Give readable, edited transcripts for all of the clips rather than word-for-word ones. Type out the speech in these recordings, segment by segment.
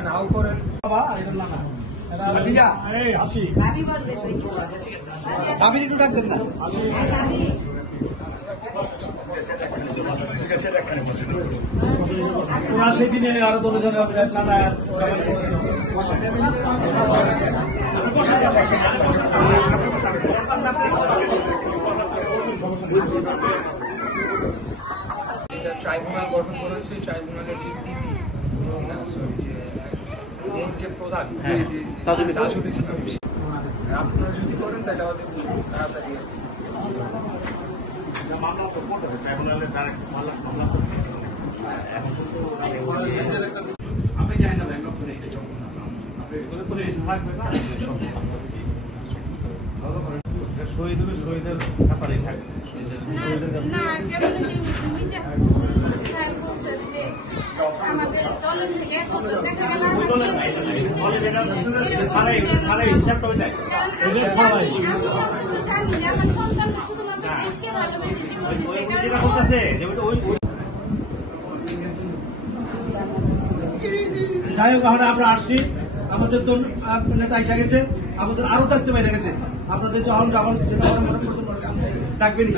নাও করেন একটু ডাকবেন না ওরা সেই দিনে আরো দলজন ট্রাইব্যুনাল গঠন করেছে ট্রাইব্যুনালের যে পিপি যে প্রধান তাজুল ইসলাম আপনারা যদি করেন তাহলে আমাদের তাড়াতাড়ি মামলা তো করতে হবে ট্রাইব্যুনালের ডাইরেক্ট মামলা আমি জানি না ব্যাংক করে এটা চলবে না এগুলো তো রেস থাকবে না সব আস্তে আস্তে শহীদের কাতারেই থাকে না আমাদের দলের থেকে যাই হোক আমরা আসছি আমাদের তো নেতা এসে গেছে আমাদের আরো দায়িত্ব বেড়ে গেছে আপনাদের যখন ডাকবেন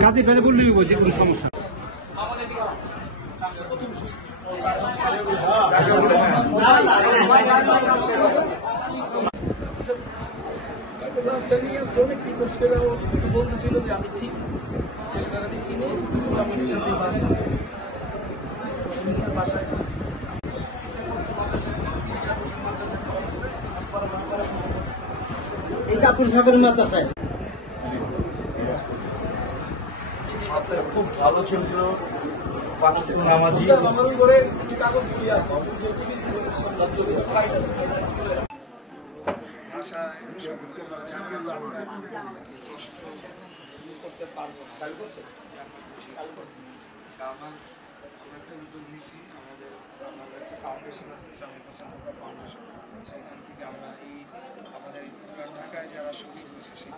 কাঁদে ফেলে বললেই যে কোনো সমস্যা শ্রমিক বলতেছিল যে আমি চিনি ছেলেরা চিনি কমিটির সাথে বাসায় এই চাপুর সাগরের মাদ্রাসায় খুব ভালো ছিল নামাজি করে কাগজ পুড়িয়ে আসতে করতে পারবো কারণ আমরা একটা উদ্যোগ নিচ্ছি আমাদের একটা ফাউন্ডেশন আছে সাদিক হোসেন ফাউন্ডেশন সেখান থেকে আমরা এই আমাদের ঢাকায় যারা শহীদ হয়েছে সেই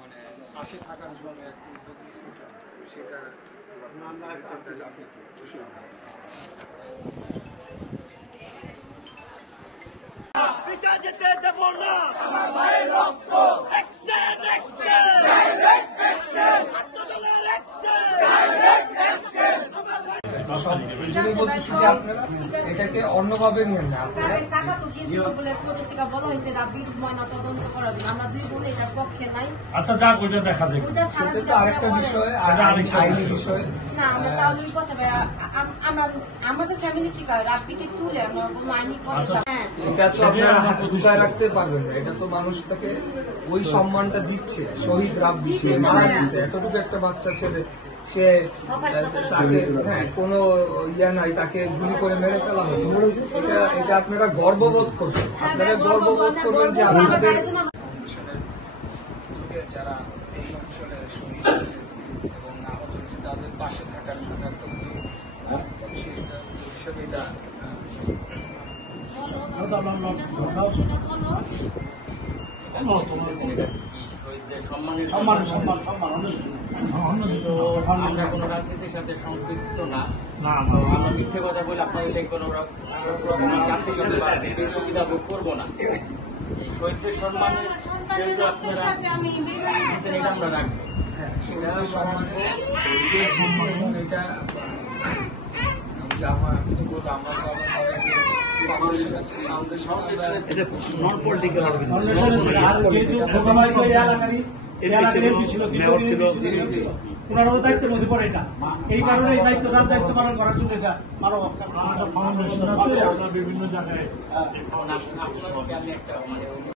মানে পাশে থাকার জন্য একটা উদ্যোগ নিচ্ছি সেটার পিতা যেতে দেব না আমার মায়ের রক্ত অ্যাকশন অ্যাকশন ডাইরেক্ট অ্যাকশন ছাত্রদলের অ্যাকশন ডাইরেক্ট অ্যাকশন এটাকে অন্যভাবে নিয়ে না টাকা তো গিয়েছিল বলে পত্রিকা বলা হয়েছে রাব্বির ময়না তদন্ত করার জন্য আমরা দুই বোন এটার পক্ষে নাই আচ্ছা যাক ওইটা দেখা যাবে সেটা তো আরেকটা বিষয় আইনি বিষয় না আমরা তাহলে এই কথা আমাদের ফ্যামিলি থেকে রাব্বিকে তুলে আমরা কোনো আইনি কথা এটা তো আপনারা হাতে ঢুকায় রাখতে পারবেন না এটা তো মানুষ তাকে ওই সম্মানটা দিচ্ছে শহীদ রাব্বি সে মারা গেছে এতটুকু একটা বাচ্চা ছেলে সে তাকে কোনো ইয়া নাই তাকে গুলি করে মেরে ফেলা হয় এটা আপনারা গর্ববোধ করবেন আপনারা গর্ববোধ করবেন যে আপনাদের যারা এই অঞ্চলে শহীদ আছে এবং আহত হয়েছে তাদের পাশে থাকার জন্য একটা উদ্যোগ হিসেবে এটা আমরা কোনো রাজনীতির সাথে সম্পৃক্ত না আমরা মিথ্যে কথা বলে আপনাদের কোনো সুবিধা ভোগ করবো না এই শহীদদের সম্মানে যেহেতু আপনারা এটা আমরা রাখবো সেটা সম্মানে এটা ওনারাও দায়িত্বের মধ্যে পড়ে এটা এই কারণে এই দায়িত্ব পালন করার জন্য এটা আরো বিভিন্ন জায়গায়